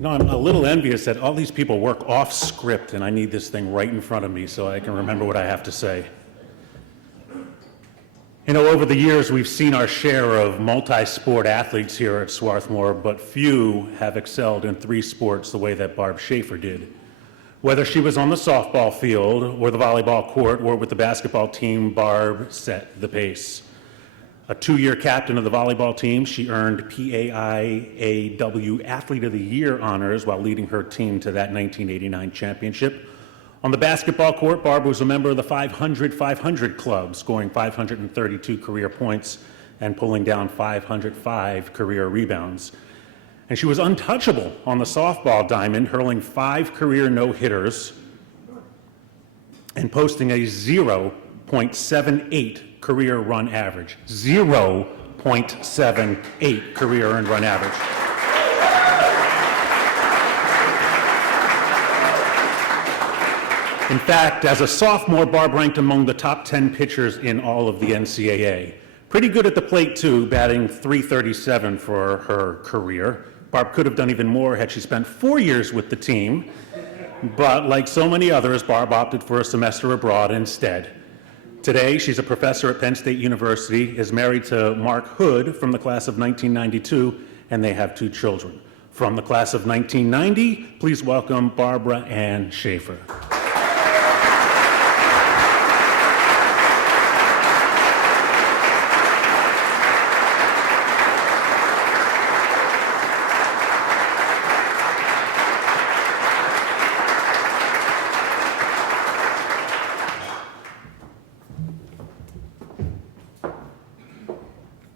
You know, I'm a little envious that all these people work off script and I need this thing right in front of me so I can remember what I have to say. You know, over the years, we've seen our share of multi-sport athletes here at Swarthmore, but few have excelled in 3 sports the way that Barb Schaefer did. Whether she was on the softball field or the volleyball court or with the basketball team, Barb set the pace. A 2-year captain of the volleyball team, she earned PAIAW Athlete of the Year honors while leading her team to that 1989 championship. On the basketball court, Barb was a member of the 500-500 club, scoring 532 career points and pulling down 505 career rebounds. And she was untouchable on the softball diamond, hurling 5 career no-hitters and posting a 0.78 career run average. 0.78 career earned run average. In fact, as a sophomore, Barb ranked among the top 10 pitchers in all of the NCAA. Pretty good at the plate, too, batting .337 for her career. Barb could have done even more had she spent 4 years with the team, but like so many others, Barb opted for a semester abroad instead. Today, she's a professor at Penn State University, is married to Mark Hood from the class of 1992, and they have 2 children. From the class of 1990, please welcome Barbara Ann Schaefer.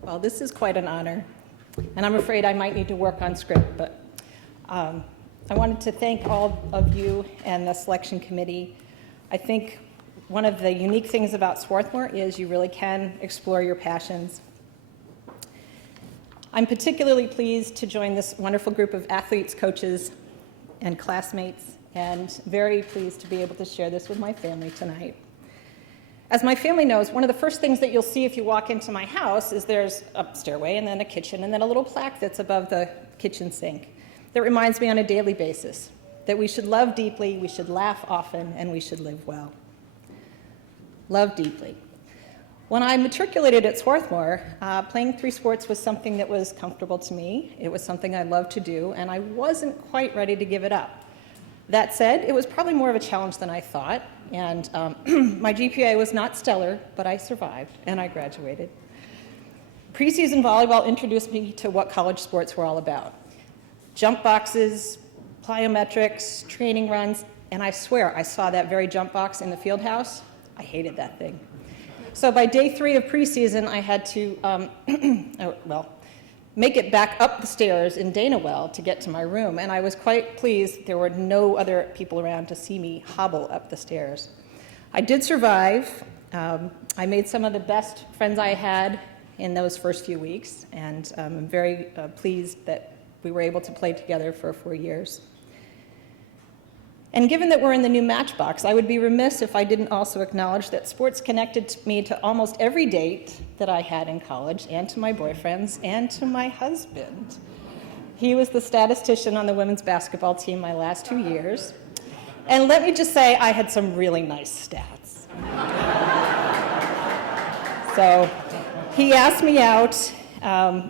Well, this is quite an honor, and I'm afraid I might need to work on script, but I wanted to thank all of you and the selection committee. I think one of the unique things about Swarthmore is you really can explore your passions. I'm particularly pleased to join this wonderful group of athletes, coaches, and classmates, and very pleased to be able to share this with my family tonight. As my family knows, one of the first things that you'll see if you walk into my house is there's a stairway and then a kitchen and then a little plaque that's above the kitchen sink that reminds me on a daily basis that we should love deeply, we should laugh often, and we should live well. Love deeply. When I matriculated at Swarthmore, playing 3 sports was something that was comfortable to me. It was something I loved to do, and I wasn't quite ready to give it up. That said, it was probably more of a challenge than I thought, and my GPA was not stellar, but I survived, and I graduated. Preseason volleyball introduced me to what college sports were all about. Jump boxes, plyometrics, training runs, and I swear I saw that very jump box in the field house. I hated that thing. So by day 3 of preseason, I had to, make it back up the stairs in Danawell to get to my room, and I was quite pleased there were no other people around to see me hobble up the stairs. I did survive. I made some of the best friends I had in those first few weeks, and I'm very pleased that we were able to play together for 4 years. And given that we're in the new Matchbox, I would be remiss if I didn't also acknowledge that sports connected me to almost every date that I had in college, and to my boyfriends, and to my husband. He was the statistician on the women's basketball team my last 2 years. And let me just say, I had some really nice stats. So he asked me out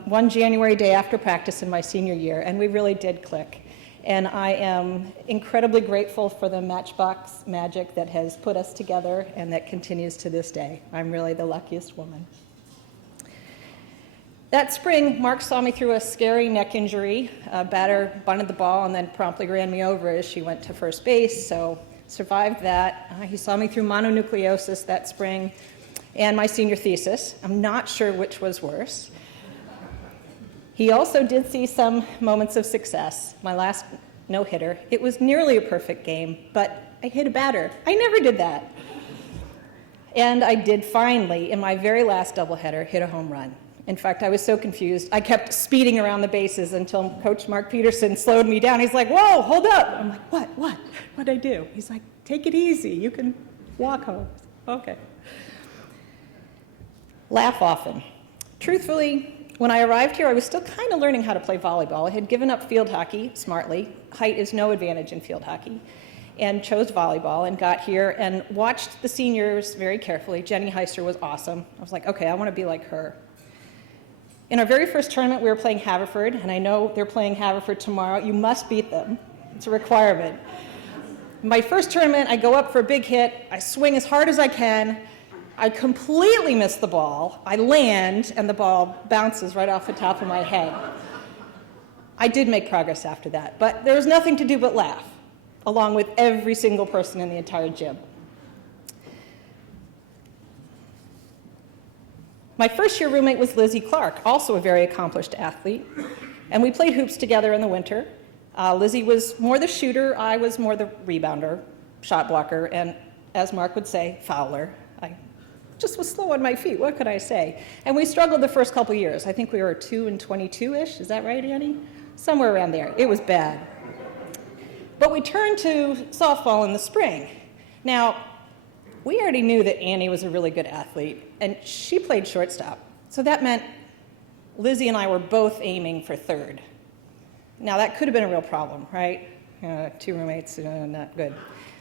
one January day after practice in my senior year, and we really did click. And I am incredibly grateful for the Matchbox magic that has put us together and that continues to this day. I'm really the luckiest woman. That spring, Mark saw me through a scary neck injury. A batter bunted the ball and then promptly ran me over as she went to first base, so survived that. He saw me through mononucleosis that spring and my senior thesis. I'm not sure which was worse. He also did see some moments of success. My last no-hitter, it was nearly a perfect game, but I hit a batter. I never did that. And I did finally, in my very last doubleheader, hit a home run. In fact, I was so confused, I kept speeding around the bases until Coach Mark Peterson slowed me down. He's like, whoa, hold up. I'm like, what? What'd I do? He's like, take it easy. You can walk home. Okay. Laugh often. Truthfully, When I arrived here, I was still kind of learning how to play volleyball. I had given up field hockey smartly. Height is no advantage in field hockey. And chose volleyball and got here and watched the seniors very carefully. Jenny Heister was awesome. I was like, okay, I want to be like her. In our very first tournament, we were playing Haverford, and I know they're playing Haverford tomorrow. You must beat them. It's a requirement. My first tournament, I go up for a big hit. I swing as hard as I can. I completely miss the ball. I land, and the ball bounces right off the top of my head. I did make progress after that, but there was nothing to do but laugh, along with every single person in the entire gym. My first year roommate was Lizzie Clark, also a very accomplished athlete, and we played hoops together in the winter. Lizzie was more the shooter, I was more the rebounder, shot blocker, and as Mark would say, fouler. I just was slow on my feet, what could I say? And we struggled the first couple years. I think we were 2-22-ish, is that right, Annie? Somewhere around there. It was bad. But we turned to softball in the spring. Now, we already knew that Annie was a really good athlete, and she played shortstop. So that meant Lizzie and I were both aiming for third. Now, that could have been a real problem, right? Two roommates, not good.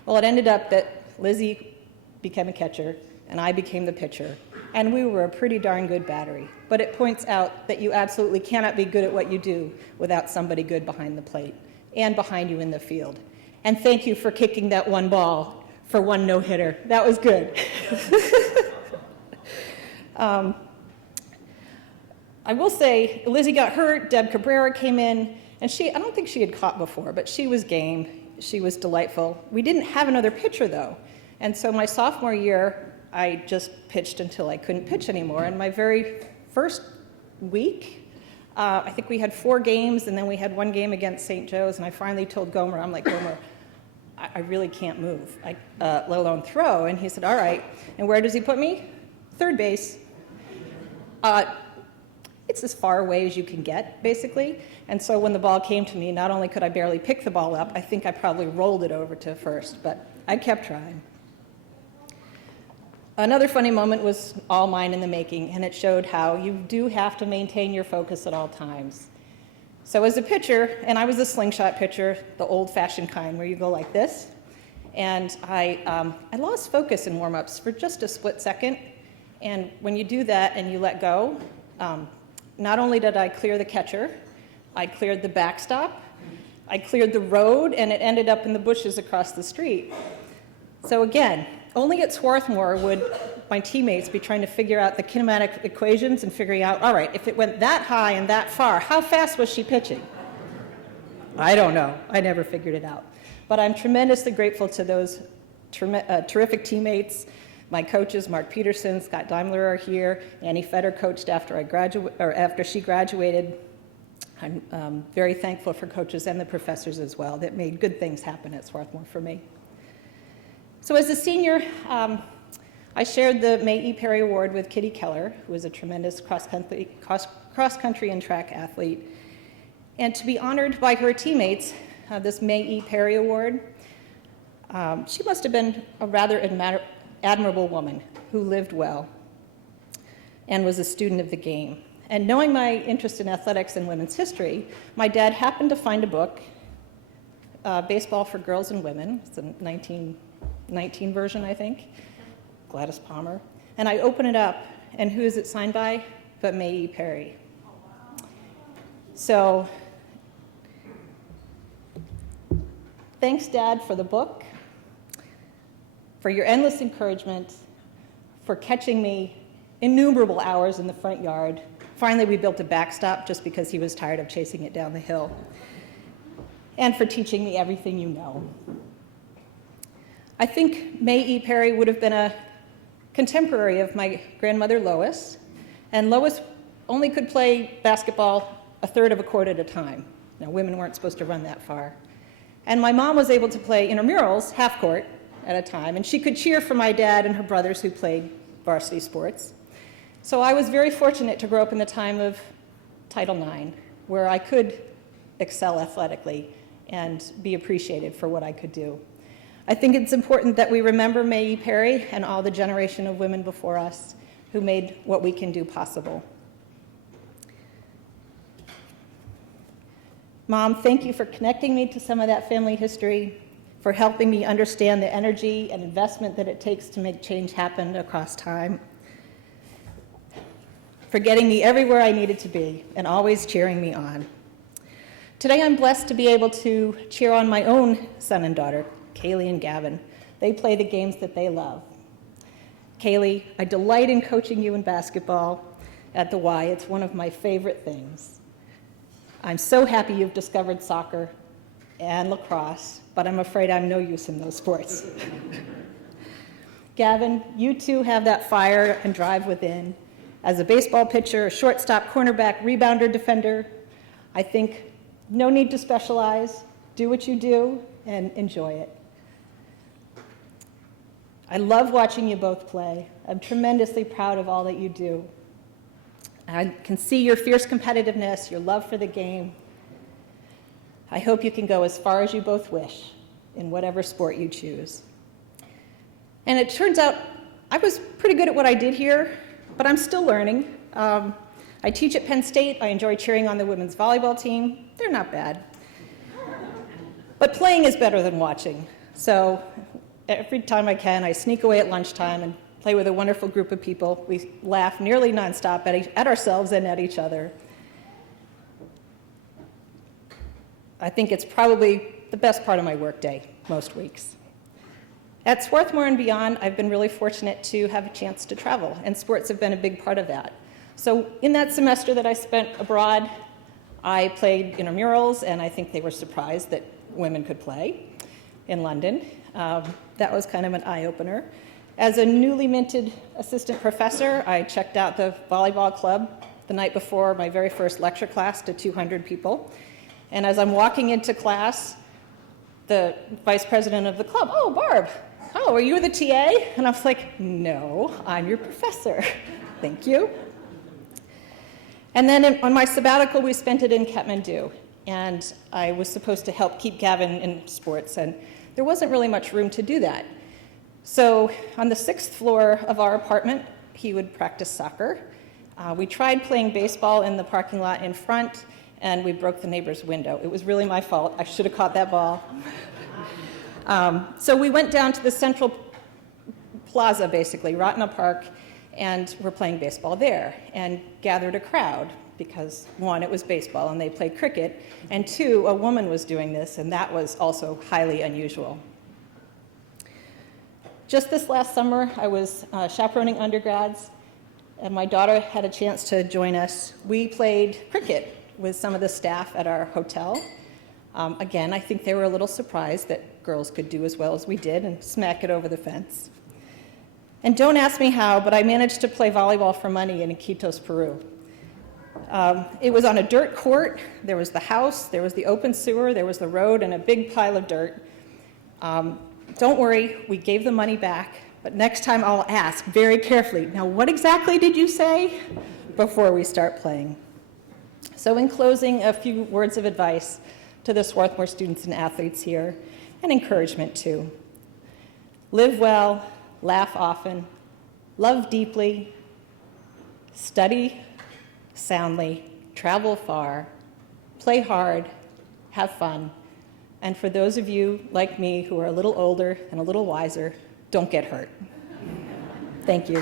Well, it ended up that Lizzie became a catcher, and I became the pitcher, and we were a pretty darn good battery. But it points out that you absolutely cannot be good at what you do without somebody good behind the plate and behind you in the field. And thank you for kicking that one ball for one no-hitter. That was good. I will say, Lizzie got hurt, Deb Cabrera came in, and I don't think she had caught before, but she was game. She was delightful. We didn't have another pitcher, though. And so my sophomore year, I just pitched until I couldn't pitch anymore. And my very first week, I think we had 4 games, and then we had 1 game against St. Joe's, and I finally told Gomer, I'm like, Gomer, I really can't move, let alone throw. And he said, all right. And where does he put me? Third base. It's as far away as you can get, basically. And so when the ball came to me, not only could I barely pick the ball up, I think I probably rolled it over to first, but I kept trying. Another funny moment was all mine in the making, and it showed how you do have to maintain your focus at all times. So as a pitcher, and I was a slingshot pitcher, the old-fashioned kind where you go like this, and I lost focus in warm-ups for just a split second, and when you do that and you let go, not only did I clear the catcher, I cleared the backstop, I cleared the road, and it ended up in the bushes across the street. So again, only at Swarthmore would my teammates be trying to figure out the kinematic equations and figuring out, all right, if it went that high and that far, how fast was she pitching? I don't know. I never figured it out. But I'm tremendously grateful to those terrific teammates. My coaches, Mark Peterson, Scott Daimler, are here. Annie Fetter coached after she graduated. I'm very thankful for coaches and the professors as well that made good things happen at Swarthmore for me. So as a senior, I shared the May E. Perry Award with Kitty Keller, who was a tremendous cross-country and track athlete. And to be honored by her teammates, this May E. Perry Award, she must have been a rather admirable woman who lived well and was a student of the game. And knowing my interest in athletics and women's history, my dad happened to find a book, Baseball for Girls and Women. It's a 1919 version, I think, Gladys Palmer. And I open it up, and who is it signed by? But May E. Perry. So, thanks, Dad, for the book, for your endless encouragement, for catching me innumerable hours in the front yard. Finally, we built a backstop just because he was tired of chasing it down the hill. And for teaching me everything you know. I think May E. Perry would have been a contemporary of my grandmother, Lois. And Lois only could play basketball a third of a court at a time. Now, women weren't supposed to run that far. And my mom was able to play intramurals, half court at a time, and she could cheer for my dad and her brothers who played varsity sports. So I was very fortunate to grow up in the time of Title IX, where I could excel athletically and be appreciated for what I could do. I think it's important that we remember May E. Perry and all the generation of women before us who made what we can do possible. Mom, thank you for connecting me to some of that family history, for helping me understand the energy and investment that it takes to make change happen across time, for getting me everywhere I needed to be and always cheering me on. Today I'm blessed to be able to cheer on my own son and daughter, Kaylee and Gavin. They play the games that they love. Kaylee, I delight in coaching you in basketball at the Y. It's one of my favorite things. I'm so happy you've discovered soccer and lacrosse, but I'm afraid I'm no use in those sports. Gavin, you too have that fire and drive within. As a baseball pitcher, a shortstop, cornerback, rebounder, defender, I think no need to specialize. Do what you do and enjoy it. I love watching you both play. I'm tremendously proud of all that you do. I can see your fierce competitiveness, your love for the game. I hope you can go as far as you both wish in whatever sport you choose. And it turns out I was pretty good at what I did here, but I'm still learning. I teach at Penn State. I enjoy cheering on the women's volleyball team. They're not bad. But playing is better than watching. So every time I can, I sneak away at lunchtime and play with a wonderful group of people. We laugh nearly nonstop at ourselves and at each other. I think it's probably the best part of my workday most weeks. At Swarthmore and beyond, I've been really fortunate to have a chance to travel, and sports have been a big part of that. So in that semester that I spent abroad, I played intramurals, and I think they were surprised that women could play in London. That was kind of an eye-opener. As a newly minted assistant professor, I checked out the volleyball club the night before my very first lecture class to 200 people. And as I'm walking into class, the vice president of the club, "Oh, Barb, oh, are you the TA?" And I was like, "No, I'm your professor." Thank you. And then on my sabbatical, we spent it in Kathmandu. And I was supposed to help keep Gavin in sports, and there wasn't really much room to do that. So on the 6th floor of our apartment, he would practice soccer. We tried playing baseball in the parking lot in front, and we broke the neighbor's window. It was really my fault. I should have caught that ball. So we went down to the central plaza, basically, Ratna Park, and we're playing baseball there, and gathered a crowd, because one, it was baseball, and they played cricket, and two, a woman was doing this, and that was also highly unusual. Just this last summer, I was chaperoning undergrads, and my daughter had a chance to join us. We played cricket with some of the staff at our hotel. Again, I think they were a little surprised that girls could do as well as we did and smack it over the fence. And don't ask me how, but I managed to play volleyball for money in Iquitos, Peru. It was on a dirt court. There was the house, there was the open sewer, there was the road, and a big pile of dirt. Don't worry, we gave the money back, but next time I'll ask very carefully, "Now, what exactly did you say?" before we start playing. So in closing, a few words of advice to the Swarthmore students and athletes here, and encouragement too. Live well, laugh often, love deeply, study soundly, travel far, play hard, have fun, and for those of you like me who are a little older and a little wiser, don't get hurt. Thank you.